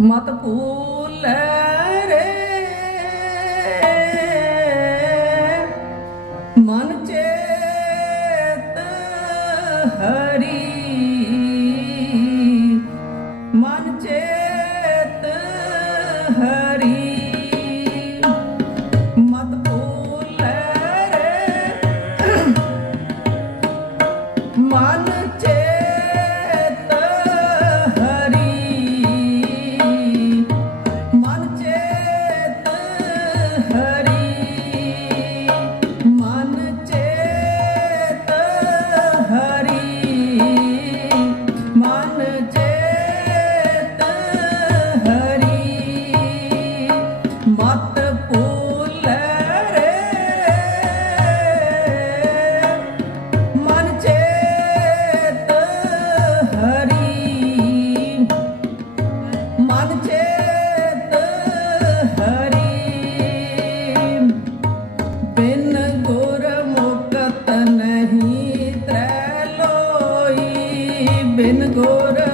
ਮਤ ਭੂਲੈ ਰੇ। ਮਨ ਚੇਤ ਹਰੀ। ਮਨ ਚੇਤ ਹਰੀ। ਮਤ ਰੇ। ਮਨ Lord.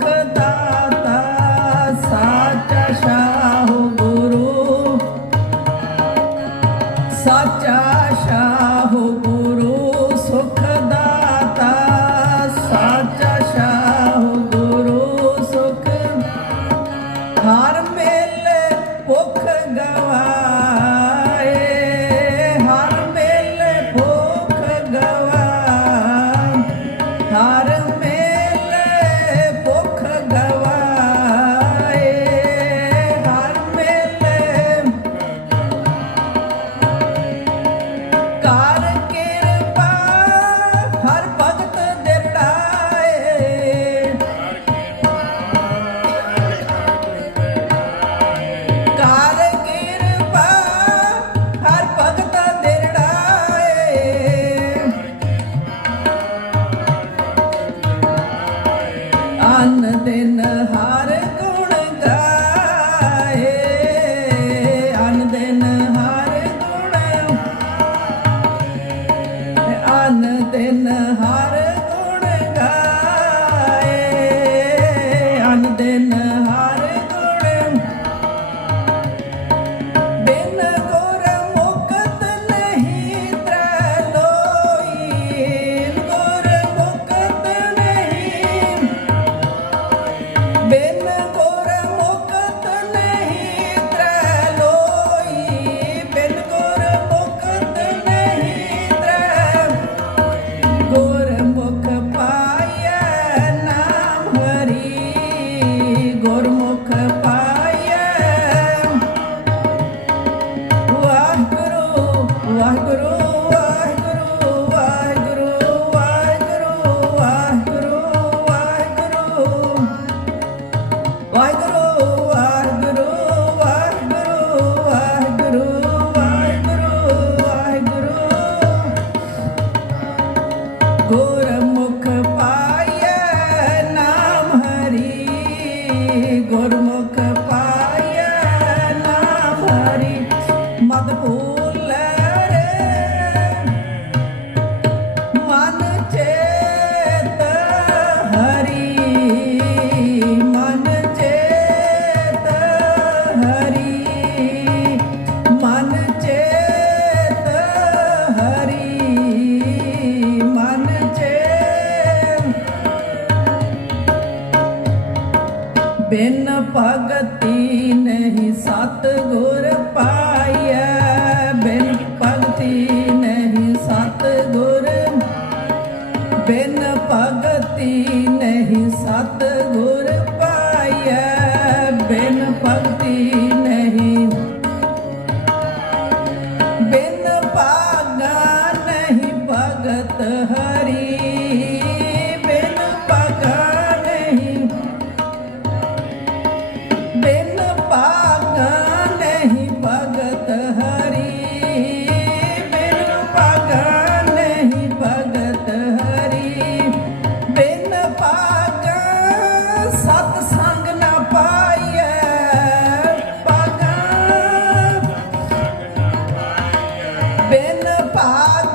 good. agora para 把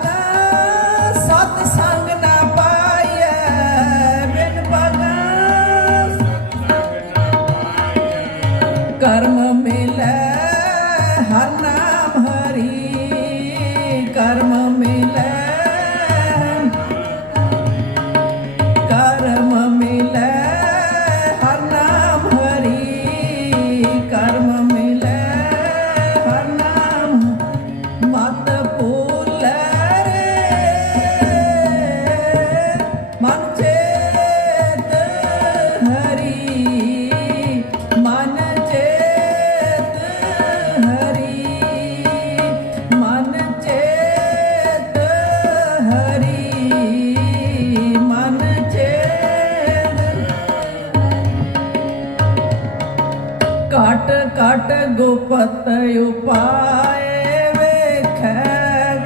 ਘਟ ਗੋਪਤ ਉਪਾਏ ਵੇਖੈ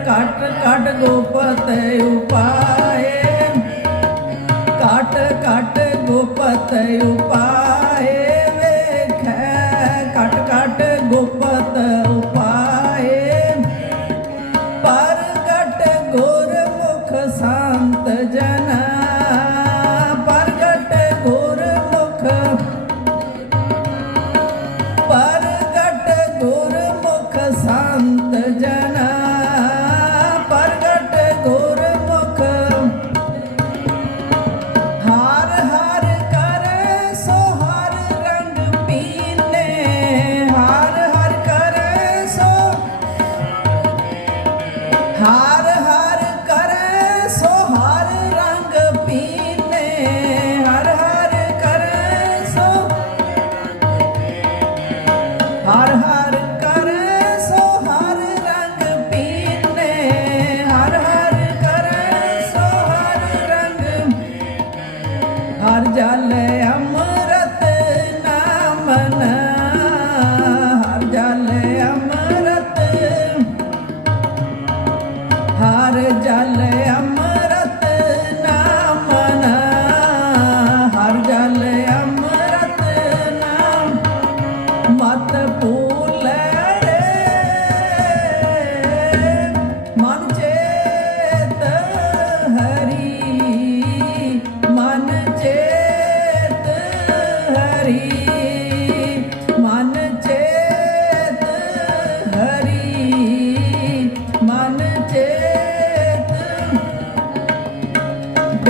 ਘਟ ਘਟ ਗੋਪਤ ਉਪਾਏ। ਘਟ ਘਟ ਗੋਪਤ ਉਪਾਏ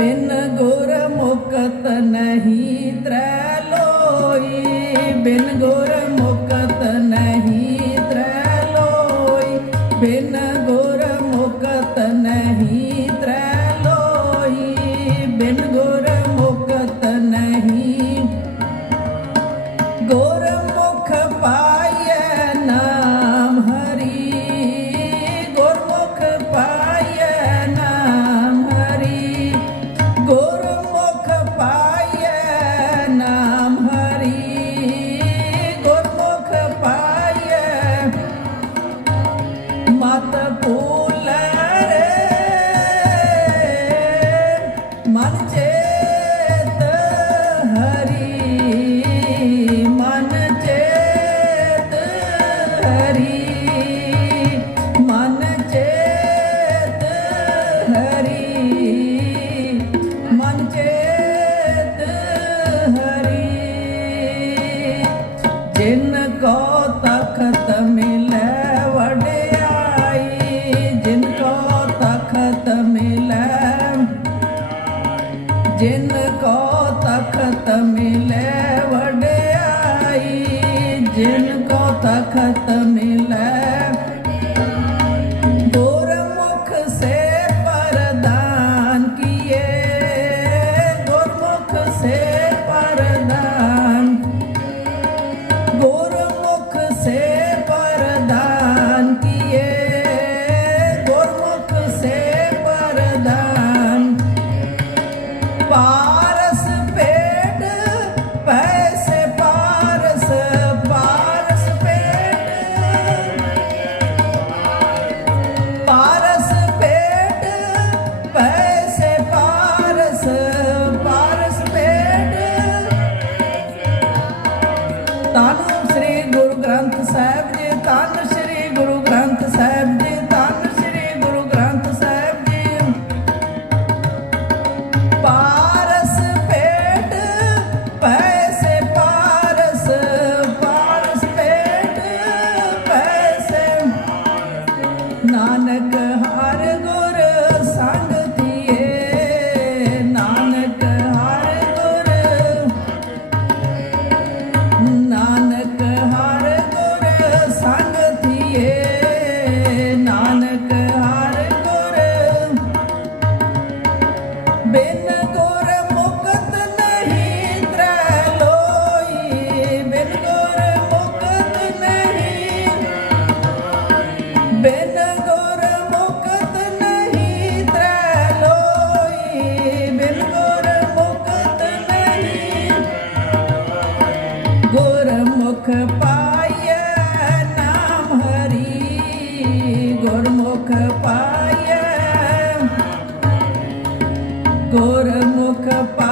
ਬਿਨ ਗੁਰ ਮੁਕਤ ਨਹੀਂ ਤ੍ਰੈ ਲੋਈ। ਬਿਨ ਗੁਰ ਮੁਕਤ ਨਹੀਂ ਨਾਨਕ ਹਰ ਗੁਰ ఘోరముఖ ప